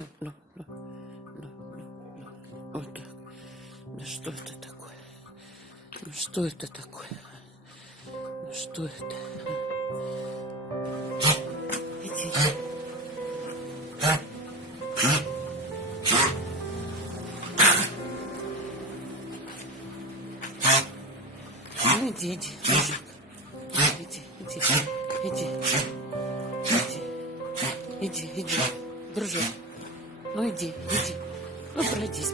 Ну, ну, ну, ну. Вот так. Да что это такое? Ну что это такое? Ну что это? Иди. Ну иди, мужик. Иди, дружок. Ну иди. Ну пройдись.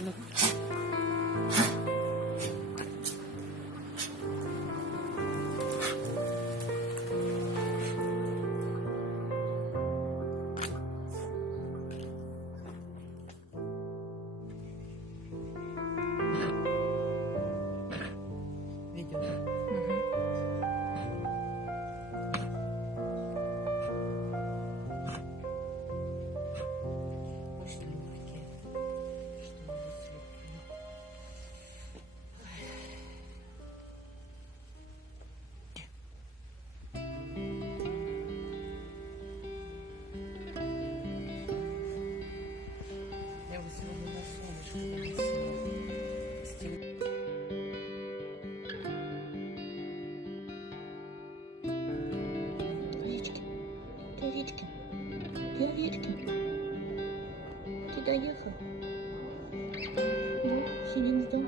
Ну. Видео. Очень легкие. Что здесь легкие? Я вот сегодня на солнышко красиво. Овечки, ты доехал? Да, сидим, ждем.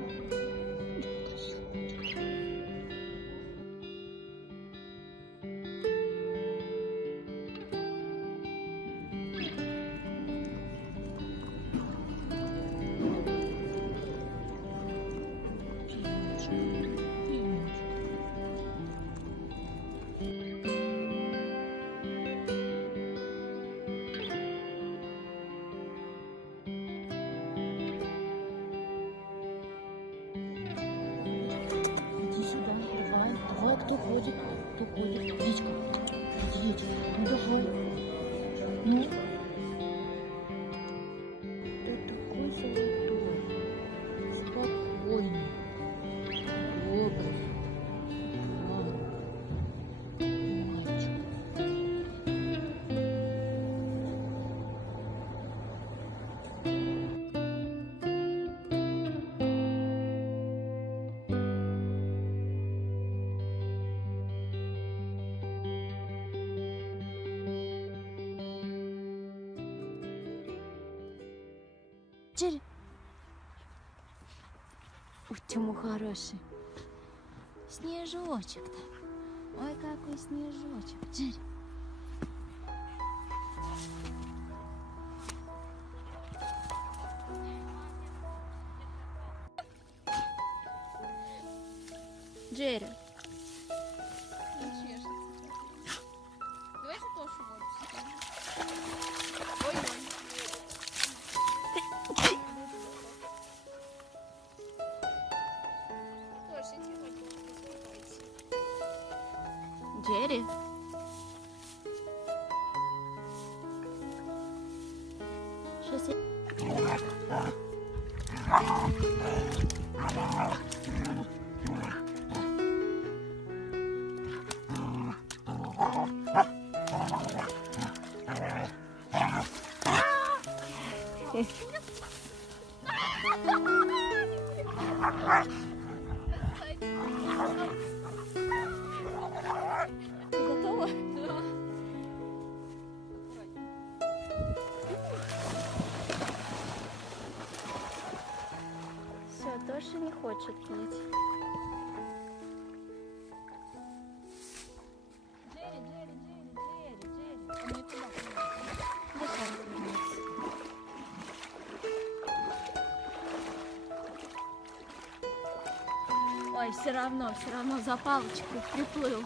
Иди сюда, давай, кто ходит, Птичка, иди, ну давай, ну. Ты такой золотой, спокойный, добрый, мальчик. Джерри. Ой, Тёма хороший. Снежочек-то. Ой, какой снежочек. Джерри. Джерри. Давайте Тошу воду. Ой-ой. Тоша, тихонько, успокойся. Джерри. Щось я... Ты готова? Все, Тоша не хочет пить. Джерри. Он не туда. Ой, все равно за палочкой приплыл.